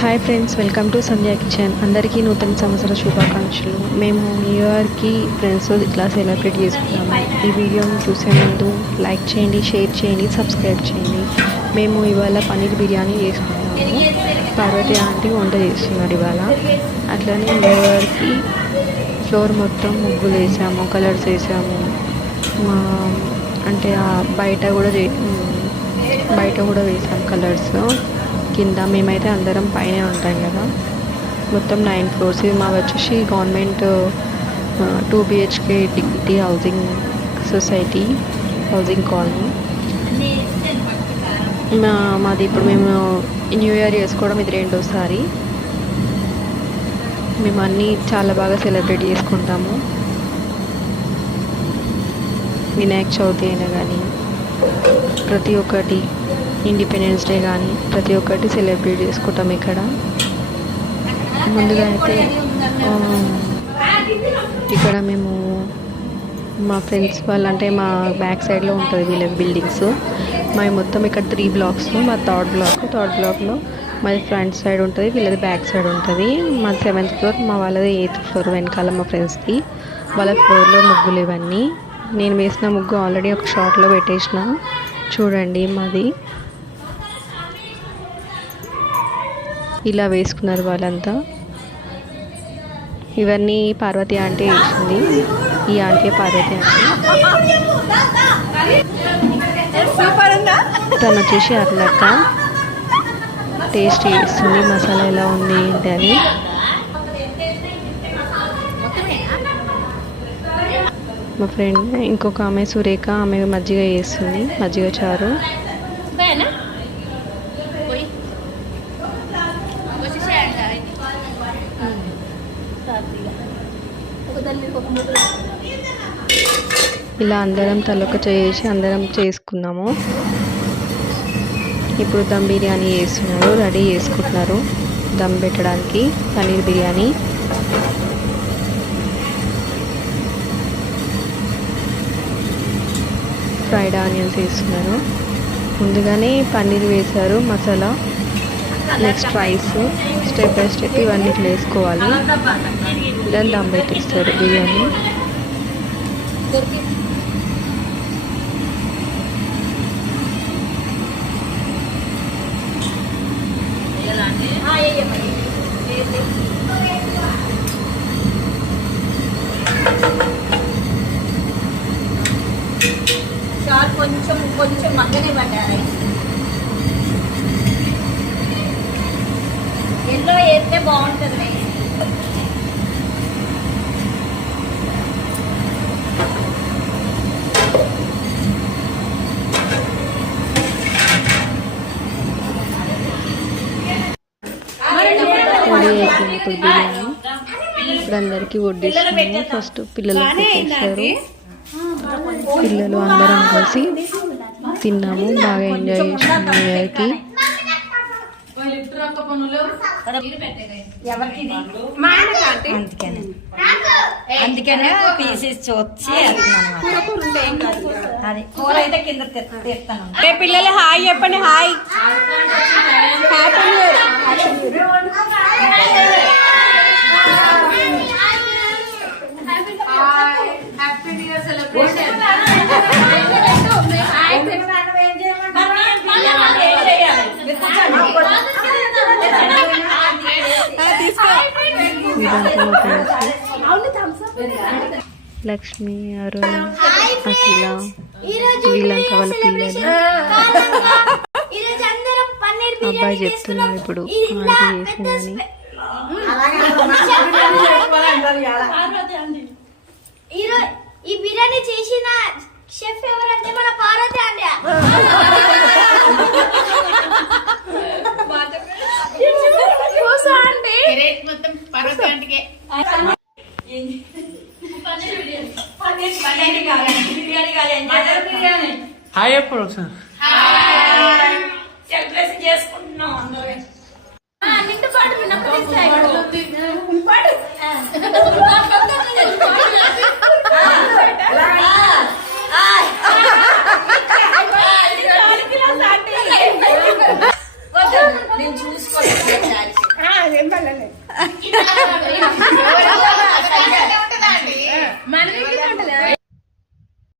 Hi friends, welcome to Sandhya kitchen. అందరికీ నూతన సంవత్సర శుభాకాంక్షలు. మేము న్యూ ఇయర్కి ఫ్రెండ్స్తో ఇట్లా సెలబ్రేట్ చేసుకున్నాము. ఈ వీడియోని చూసే ముందు లైక్ చేయండి, షేర్ చేయండి, సబ్స్క్రైబ్ చేయండి. మేము ఇవాళ పన్నీర్ బిర్యానీ చేసుకున్నాము. పార్వతి ఆంటీ వంట చేస్తున్నారు ఇవాళ. అట్లనే న్యూ ఇయర్కి ఫ్లోర్ మొత్తం ముగ్గులు వేసాము, కలర్స్ వేసాము. మా అంటే బయట కూడా వేసాం కలర్స్. కింద మేమైతే అందరం పైనే ఉంటాం కదా. మొత్తం 9 floors. ఇది మా వచ్చేసి government 2 BHK dignity housing society housing colony. మాది ఇప్పుడు మేము న్యూ ఇయర్ చేసుకోవడం ఇది రెండోసారి. మేము అన్నీ చాలా బాగా సెలబ్రేట్ చేసుకుంటాము. వినాయక చవితి అయినా కానీ ప్రతి ఒక్కటి, ఇండిపెండెన్స్ డే కానీ ప్రతి ఒక్కటి సెలబ్రేట్ చేసుకుంటాం ఇక్కడ. ముందుగా అయితే ఇక్కడ మేము మా ఫ్రెండ్స్ వాళ్ళు అంటే మా బ్యాక్ సైడ్లో ఉంటుంది వీళ్ళ బిల్డింగ్స్. మాది మొత్తం ఇక్కడ 3 blocks. మా థర్డ్ బ్లాక్లో మాది ఫ్రంట్ సైడ్ ఉంటుంది, వీళ్ళది బ్యాక్ సైడ్ ఉంటుంది. మాది 7th floor, మా వాళ్ళది 8th floor వెనకాల మా ఫ్రెండ్స్ది. వాళ్ళ ఫ్లోర్లో ముగ్గులు ఇవన్నీ. నేను వేసిన ముగ్గు ఆల్రెడీ ఒక షార్ట్లో పెట్టేసిన, చూడండి. మాది ఇలా వేసుకున్నారు వాళ్ళంతా. ఇవన్నీ పార్వతి ఆంటీ వేసింది. ఈ ఆంటీ పార్వతి ఆంటీ. తను వచ్చేసి అట్లక్క టేస్ట్ చేస్తుంది, మసాలా ఎలా ఉంది ఏంటి అని. మా ఫ్రెండ్ ఇంకొక ఆమె సురేఖ, ఆమె మజ్జిగ చేస్తుంది, మజ్జిగ చారు. ఇలా అందరం తలొక చేసి అందరం చేసుకున్నాము. ఇప్పుడు దమ్ బిర్యానీ చేస్తున్నారు, రెడీ చేసుకుంటున్నారు దమ్ పెట్టడానికి. పన్నీర్ బిర్యానీ ఫ్రైడ్ ఆనియన్స్ వేస్తున్నారు. ముందుగానే పన్నీర్ వేశారు, masala, next rice, step by step ఇవన్నీ ఇట్లా వేసుకోవాలి. దాన్ని దమ్ పెట్టిస్తారు బిర్యానీ. కొంచెం మగ్గనే పడ్డారు. ఎల్లో వేస్తే బాగుంటుంది. ఇప్పుడు బిర్యానీ ఇప్పుడు అందరికీ వడ్డిస్తున్నాము. ఫస్ట్ పిల్లలకి పెట్టేస్తారు. పిల్లలు అందరం కలిసి తిన్నాము, బాగా ఎంజాయ్ చేసాము న్యూ ఇయర్కి. అందుకనే పీసెస్ చూసి అది కూర అయితే కింద తీస్తాను. పిల్లలు హాయ్ చెప్పండి. Hi, happy new year celebration. Lakshmi, Aruna, Akhila వీళ్ళంతా వాళ్ళ పిల్లలు. అబ్బాయి చెప్తున్నాడు ఇప్పుడు ఆంటీ చేసిందని. ఈ బిర్యానీ చేసిన షెఫ్ ఎవరంటే మన పార్వతి ఆంటీ. మొత్తం పార్వతి ఆంటీకే. హాయ్ ఎప్పుడు ఒకసారి సెలబ్రేషన్ చేసుకుంటున్నాం అందరూ. నిండు పాటు విన్నప్పుడు నేను చూసుకోవాలి. మనకి